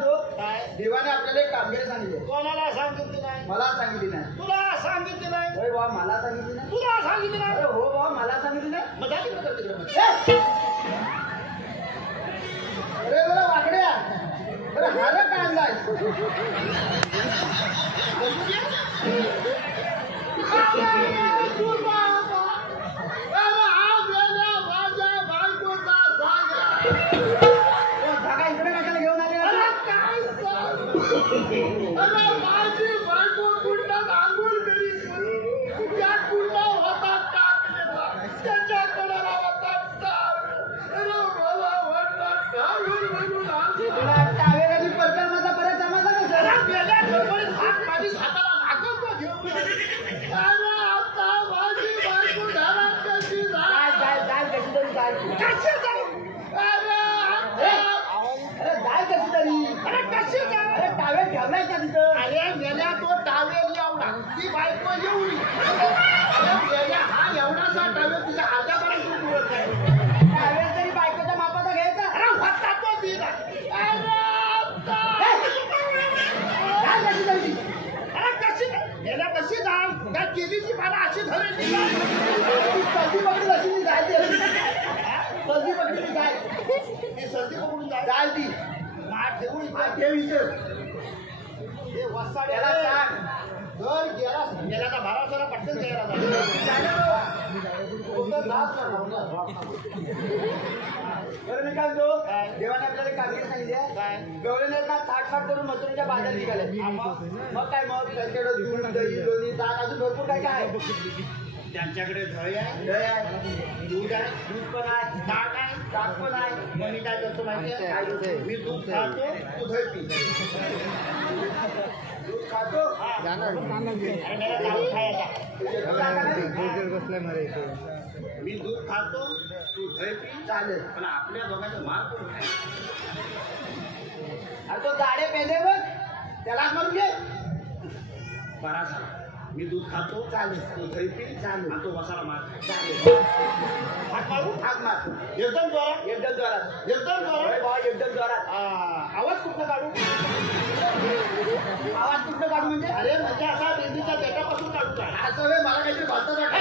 म्हणतो काय देवाने आपल्याला एक कामगिरी सांगितली. कोणाला सांगितली नाही? मला सांगितली नाही. तुला सांगितली नाही? होय बा मला सांगितली नाही. तुला सांगितली नाही? अरे हो बा मला सांगितली नाही. मग जा तिकडे तिकडे. अरे बरं वाकड्या अरे हालं काय आणलाय जागा इकडे कशाला घेऊन आले? टावेगाडी पडतात माझा बऱ्याच जमाचा कसं टावेल ठेवलाय का तिथं? अरे मेल्या तो टावेल एवढा ती बायको एवढी हा एवढासा टावेल तिचा अर्ध्यापर्यंत पुरत आहे. टावेल तरी बायकोच्या मापाचा घ्यायचा. अरे होता तो दिला. अरे कशी मेल्या कशी जाल त्या केलीची मला अशी धरेल सर्दी पकडून अशी जायची सर्दी पकडून जाय ती सर्दी पकडून जाय ती ठेवू ठेव इथं हे वसाड त्याला सांग जर गेला मेल्याचा भारा जरा पटकन घ्यायला बरं मी काय म्हणतो देवाने आपल्याला कामगिरी सांगितली आहे. गवळीने ना थाट करून मजुरीच्या बाजार निघाले. मग काय मग त्यांच्याकडे दूध दही लोणी ताक अजून भरपूर काय काय आहे. त्यांच्याकडे दही आहे, दही आहे दूध आहे, दूध पण आहे ताक आहे, ताक पण आहे. मग मी काय करतो माहिती आहे? मी दूध खातो, तू दही पी. दूध खातो अरे मेरा दारू खायचा. मी दूध खातो, तू दही पी. चालेल. पण आपल्या दोघांचं मार कोण खाय? अरे तो दाडे पेले बघ त्यालाच म्हणून घे. बरा झाला. मी दूध खातो, चालेल. तू दही पी. चालेल. आणि तो मसाला मार. चालेल. हात मारू. हाक मार एकदम जोरात, एकदम जोरात एकदम जोरात. बा एकदम जोरात. आवाज कुठं काढू? आवाज कुठं काढू म्हणजे अरे म्हणजे असा बेंबीच्या बेटापासून काढू का? असं होय मला काहीतरी भालता वाटतं.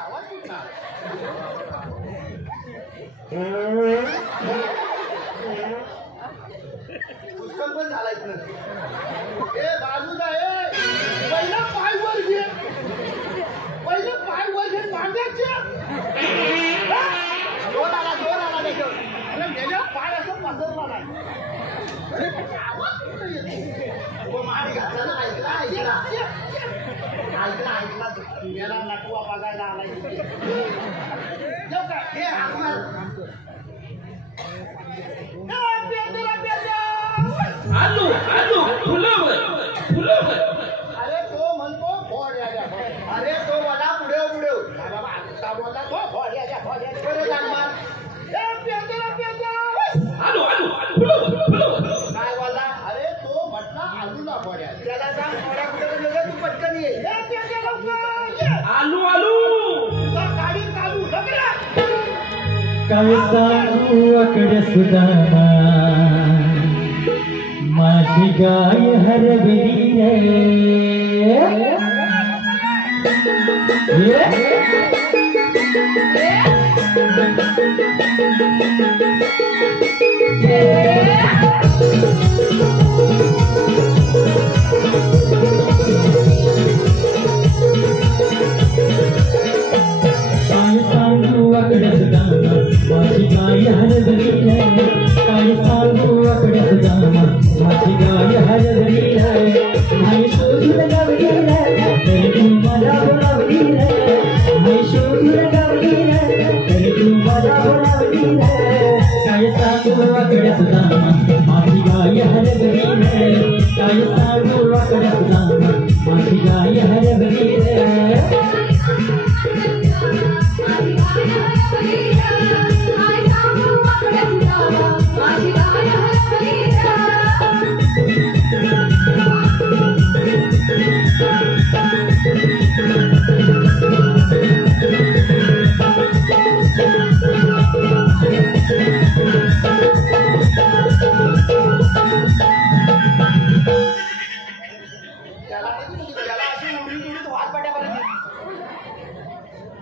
आवाज कुठला? पुष्कळ पण झाला इथनं. ए बाजूला ए पहिला पाय वर घे, पहिलं पाय वर घे मांडायचे. जोर आला त्याच्यावर. अरे गेल्या पाय असं पसरला नाही. आवाज कुठं येतो? हो माडी घातला ना ऐकला मेला नटवा बघायला आलाय. जाऊ का हे हाक मार. अरे तो म्हणतो फोड याच्या फोड. अरे तो मला पुढे बाबा आता बोलला तो फोड याच्या फोड याच्या. बरं जाण मार. काय बोलला अरे तो म्हटला आलूला फोड याच्या. त्याला सांग थोड्या कुठे गेलं तू पटकन ये. आलू काढी काढू लग्न. काय सांगू आकडे सुदामा माझी गाय हरवली रे. काय सांगू आकडे सुदामा माझी गाय हरवली रे. काय सांगू आकडे सुदामा माझी गाय हरवली रे. नाही शोधून लावली रे, तरी मला बोलावली रे. नाही शोधून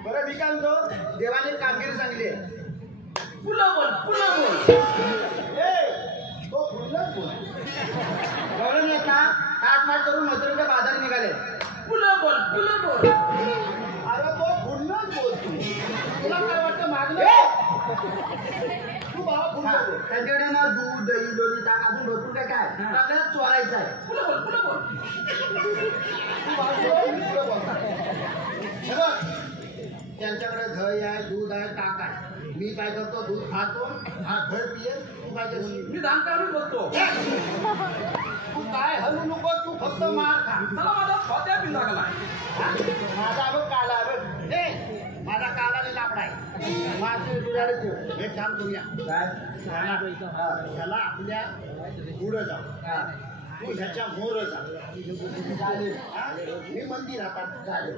बरं मी काय म्हणतो देवाने कामगिरी चांगली आहे पुन्हा बोल तो फुलच बोल गवळण येत ना काटमाट करून मजुरीच्या बाजारी निघाले पुन्हा बोल अरे तो फुलच बोल तुला काय वाटतं मागलं तू बाबा फुल त्यांच्याकडे ना दूध दही लोणी ताक अजून भरपूर काय काय आपल्याला चोरायचं आहे पुन्हा बोल तू बाबा मी पुढे बोलतो त्यांच्याकडे दही आहे दूध आहे ताक आहे मी काय करतो दूध खातो हा भर पिये तू काय करतो मी दान काढून बसतो तू काय हलू नको तू फक्त मार खा मला माझा खोत्या पिंधा लागलाय माझा बघ काला बघ माझा काला आणि लाकडा आहे माझे तुझ्याकडे ठेव हे काम करूया काय त्याला आपल्या पुढं जाऊ तू ह्याच्या मोर जा चालेल मी मंदिर आपण चालेल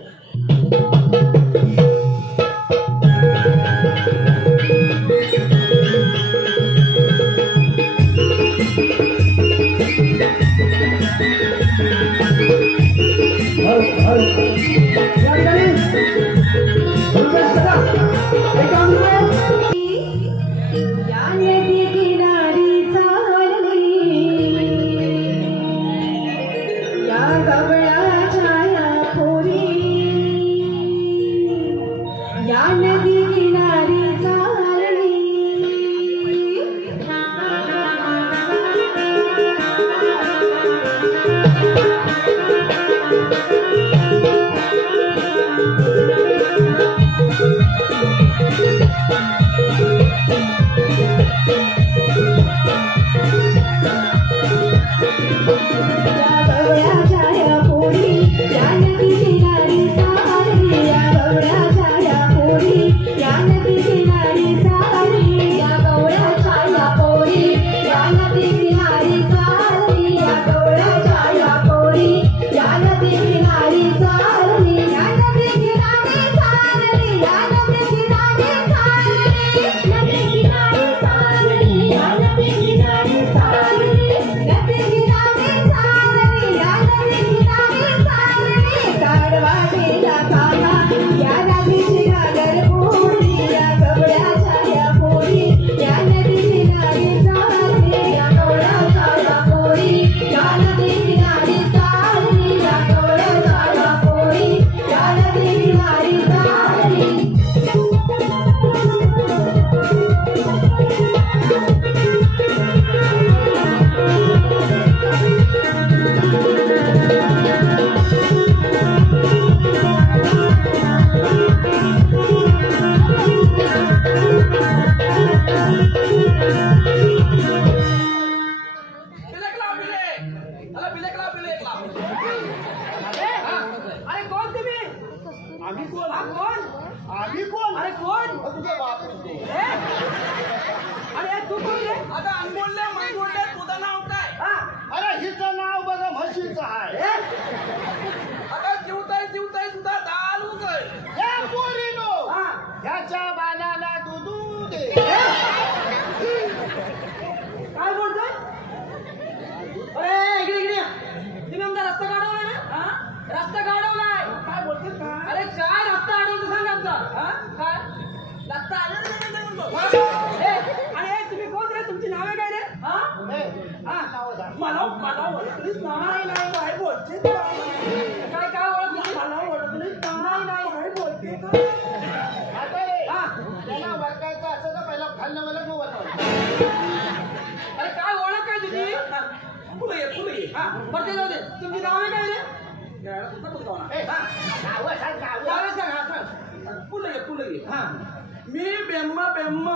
मी बेम्मा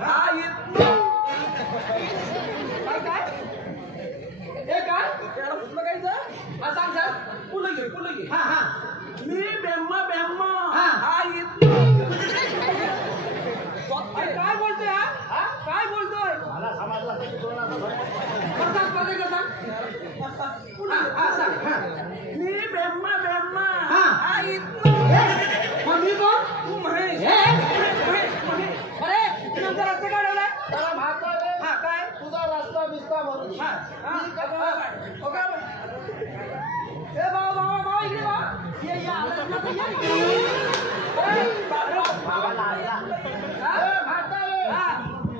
हा येत काय हे काय कुठलं काय सांग पुलं घे मी बेम्मा हा येत काय बोलतोय काय बोलतोय मला समजला मी बेम्मा हा येत मी कोण तू महेश अरे तुमचा रस्ता काढवलाय त्याला म्हातारे काय तुझा रस्ता बिस्ता म्हणून हे बाबा इकडे बा बाबा लाजला.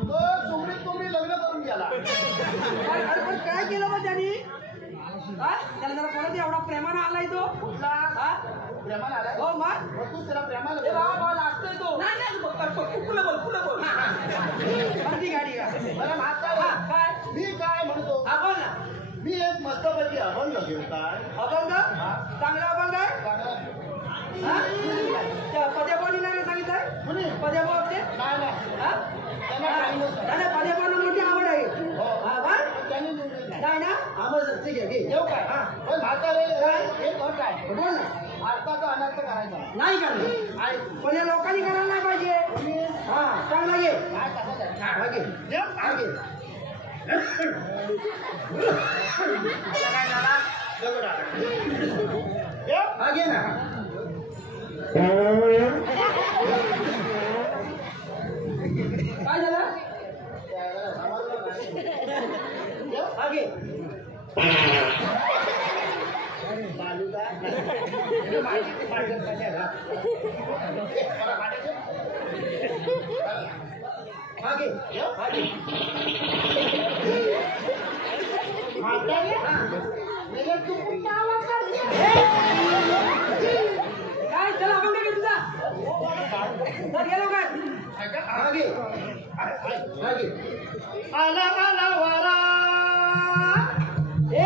तो सुमडीत तुम्ही लग्न करून गेला. पण काय केलं मग त्यांनी त्याला जरा परत एवढा प्रेमानं आलाय तो कुठला प्रेमाला आलाय? हो मग मग तू त्याला प्रेमाला ए बाबा लागतोय तो पुढे बोल अगदी गाडी का मला म्हातारे काय मी काय म्हणतो हा बोल ना मी एक मस्तपैकी अभंग घेऊ काय अभंग चांगला अभंग आहे हा? त्या पद्यापानी नाही सांगितलंय म्हणे पद्यापा आपले नाही नाही हा? त्यांना काही नसतं. नाही पद्यापानं मोठी आवड आहे हा बा? त्यांनी निवडून नाही. नाही ना आम्हाला ठीक आहे घे येऊ काय हा पण म्हातारे एक अट आहे बोल ना भारताचा अनर्थ करायचा नाही करणार आहे पण या लोकांनी करायला नाही पाहिजे हा चांगला घे काय तसंच आहे हा घे येऊ हा घे काय झाला? दगड आहे. येऊ हा घे ना काय झालं हा घे हा घे हा घे म्हातारे हा मेले तू कुठं आवाज करते? काय चला आपण काय तुझा तर गेलो काय हा घे हा घे आला आला वारा ए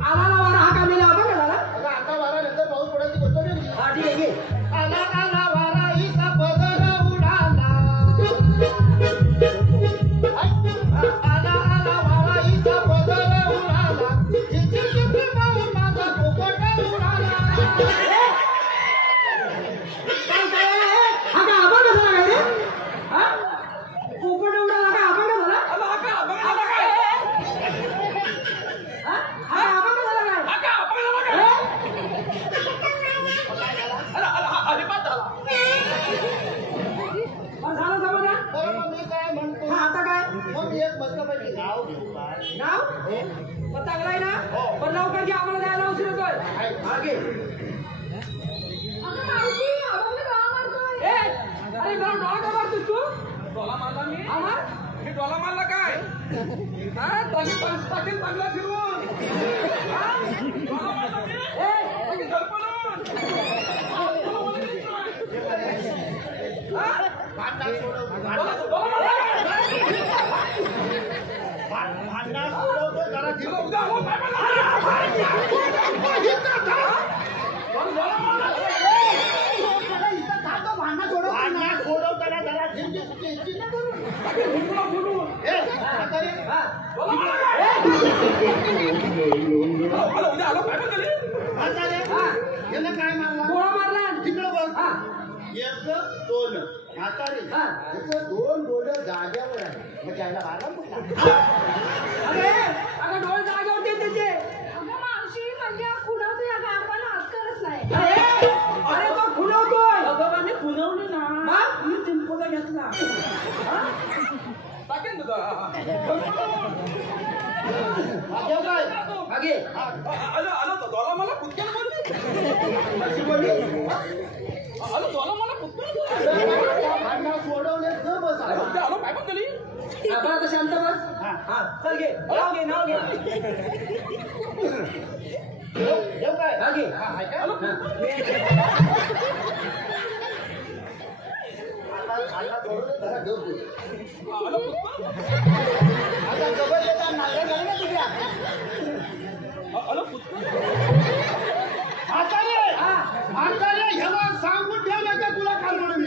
आला वारा हा कामेला आपण का झाला अगं आता वारा नंतर पाऊस पडायची गोष्ट नाही. हा ठीक आहे घे आला आला वारा हिचा पदर उडाला आला आला वारा हिचा पदर उडाला हिची चिठी पाहून माझा पोपट उडाला काय काय हा का आपण का झाला काय रे हा पोपट उडाला का आपण का झाला हा हा आपण का झाला काय पण झालं समजा बरं मग मी काय म्हणतो हा आता काय मग मी एक मस्तपैकी नाव घेऊ काय नाव पण चांगला आहे ना पण लवकर घे आम्हाला जायला उशीर होतोय हा घे ए, अरे मला डोळा का मारतोस तू डोळा मारला मी मी डोळा मारला काय हा टाकेल चांगला फिरवून हा? डोळा मारला मी? ए, टाकेल धडपडून. हा? भांडण सोडव डोळा मारला काय? भांडण सोडवतो जरा जीव उद्या हो, काय मारला? डोळा मारला. भांडण सोडवताना जरा जीव ए म्हातारे हा, डोळा मारला काय? म्हातारे हा. यानं काय मारला डोळा मारला तिकडं बघ हा एक दोन म्हातारे हा. याचं दोन बोल जाग्यावर आहे मग त्याला मारला कुठला अरे अगं डोळे जागेवरती आहेत त्याचे अरे अरे तो खुलवतोय भगवाने खुलवली ना मी टिंपोचा घेतला टाकेन तुझा देव काय मागे आलो डोला मला कुठक्याला बोलली कशी बोलली आलो डोला मला कुठक्याला भांडण सोडवले न बस बोलली आलो काय बघली आपण आता शांत बस हा चल घे नाव घे देव काय मागे ऐका आता सोडवलं जरा देव दे. आता गबर येतात नांगर झाले ना तुझ्या म्हातारे ह्याला सांगून ठेव ना का तुला काल म्हणून मी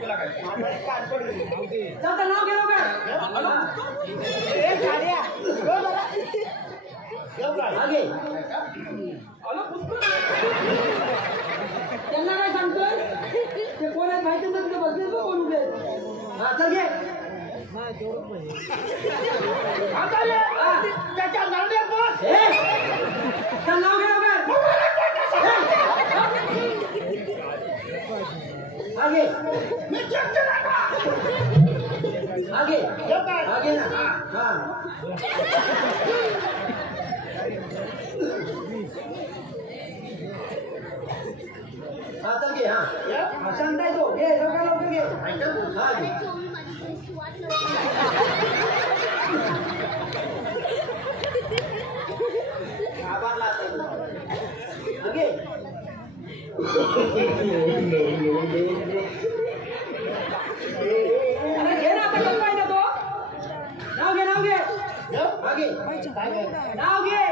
तुला काय म्हातारे कान पडली चल नाव घे लवकर देव काय मागे त्यांना काय सांगतोय ते कोण आहेत माहिती नाही तिथे बसले कोण उभे हा चल घे म्हातारे त्याच्या नांद्यात बस ए चल नाव घे लवकर आगे मी चेक नका आगे देव काय आगे ना हा शांत आहे तो. घे लवकर लवकर घे. अरे घे ना आता कसं पाहिजे तो. नाव घे नाव घे नाव घे.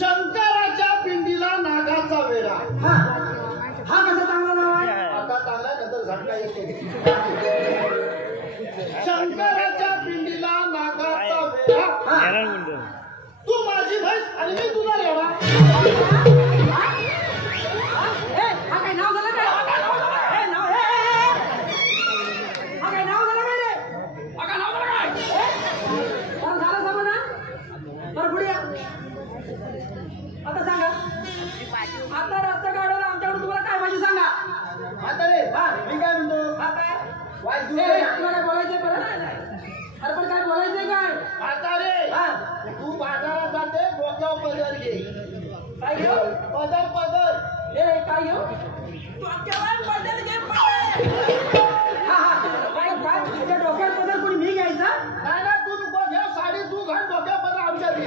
शंकराच्या पिंडीला नागाचा वेढा. हा कसा चांगला नाव आहे. आता चांगला नंतर झटका येते. शंकराच्या पिंडीला नागाचा वेढा. तू माझी म्हैस आणि मी तुझा रेडा. हा काय नाव झालं काय. नाव हा काय नाव झालं काय रे. हा काय नाव झालं काय. बरं झालं समज ना. बरं पुढे या. आता सांगा. आता रस्ता काढवला आमच्याकडून तुम्हाला काय पाहिजे सांगा. आता रे मी काय म्हणतो. हा काय वाईट तुला काय बोलायचंय बरं. अरे पण काय बोलायचंय काय. आता रे तू बाजारात जाते डोक्यावर पदर घे. काय घेऊ. पदर काय घेऊ. काय तुझ्या डोक्यात पदर कोणी मी घ्यायचा. नाही तू नको घे साडी. तू घाल डोक्यावर पदर आमच्या घे.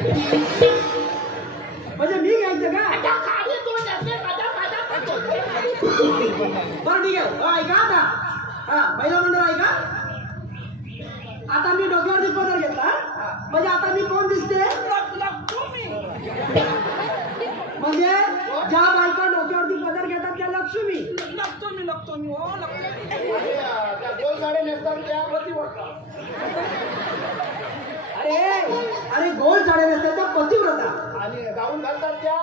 म्हणजे मी घ्यायचं का. साडी तू घेतली बरं ठीक आहे. ऐका आता पहिला मंडळ ऐका. आता मी डोक्यावरती पदर घेतला. म्हणजे आता मी कोण दिसते. म्हणजे ज्या बायका डोक्यावरती पदर घेतात त्या लक्ष्मी. लक्ष्मी हो त्या गोल साड्या नेसतात त्या. अरे गोल साड्या नेसतात त्या पतिव्रता. आणि गाऊन घालतात त्या.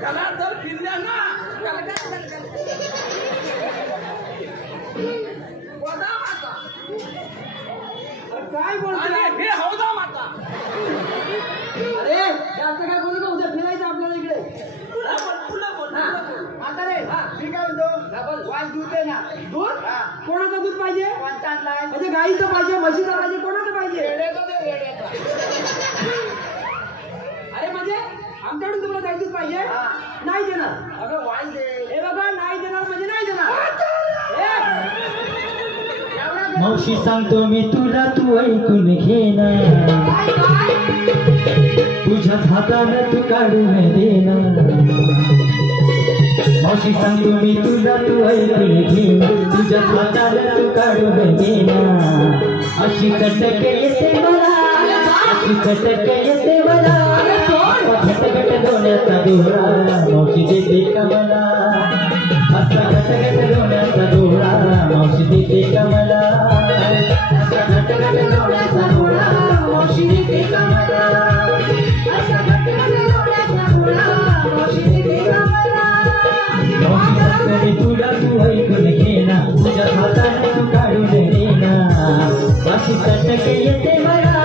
त्याला जर फिरल्या ना काय बोलतो. हे हौदा माता. अरे जास्त काय बोलू का. उद्या फिरायचं आपल्याला इकडे. आता रे मी काय म्हणतो. वाज दूध आहे ना. दूध कोणाचं दूध पाहिजे. म्हणजे गाईचं पाहिजे म्हशीचं पाहिजे कोणाचं पाहिजे. अरे म्हणजे आमच्याकडून तुम्हाला गाई दूध पाहिजे. नाही देणार. अगं वाज दे. हे बघा नाही देणार म्हणजे नाही देणार. मावशी सांगतो मी तुला तू ऐकून घेना. तुझ्याच हातानं तू काढून देना. मावशी सांगतो मी तुला तू ऐकून घेना. तुझ्याच हातानं तू काढून देना. अशी चटक येते मला. अशी चटक येते मला. घटघट दोण्याचा दोरा मावशी देते का मला. असा घटघट दोण्याचा दोरा मावशी देते का मला. असा घटघट दोण्याचा दोरा मावशी देते का मला. असा घटघट दोण्याचा दोरा मावशी देते का मला. मावशी सांगतो मी तुला तू ऐकून घेना. तुझ्या हाताने तू काढून देना. अशी चटक येते मला.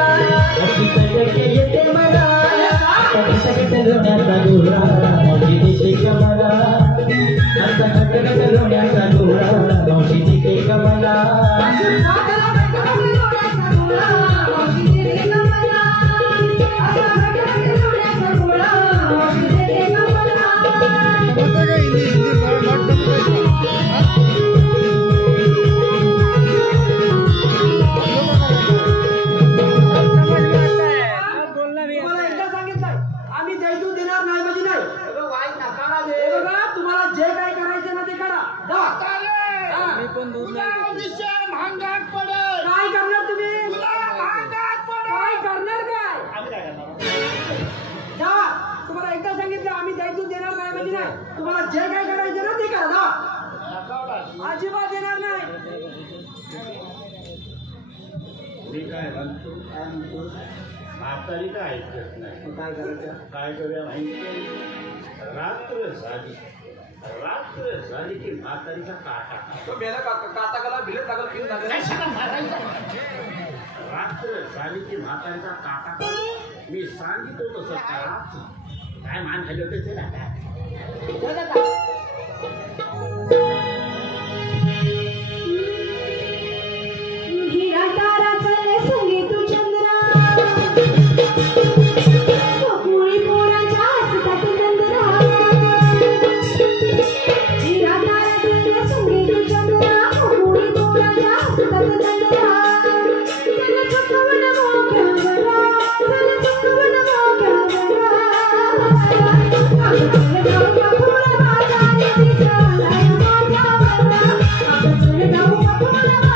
अशी चटक येते मला. घटघट दोण्याचा दोरा मावशी देते का मला. असा घटघट दोण्याचा दोरा मावशी देते का मला. तुम्हाला जे काय करायचं ना ते करा. अजिबात येणार नाही. मी काय म्हणतो म्हातारी काय ऐकत नाही. काय करायचं. काय करूया माहिती. रात्र झाली की म्हातारीचा काटा गला भिलत लागल फिरून रात्र झाली की म्हातारीचा काटा. मी सांगितलं तसं करा. काय मान खाली होते ते ना. ही राधा तुम्हाला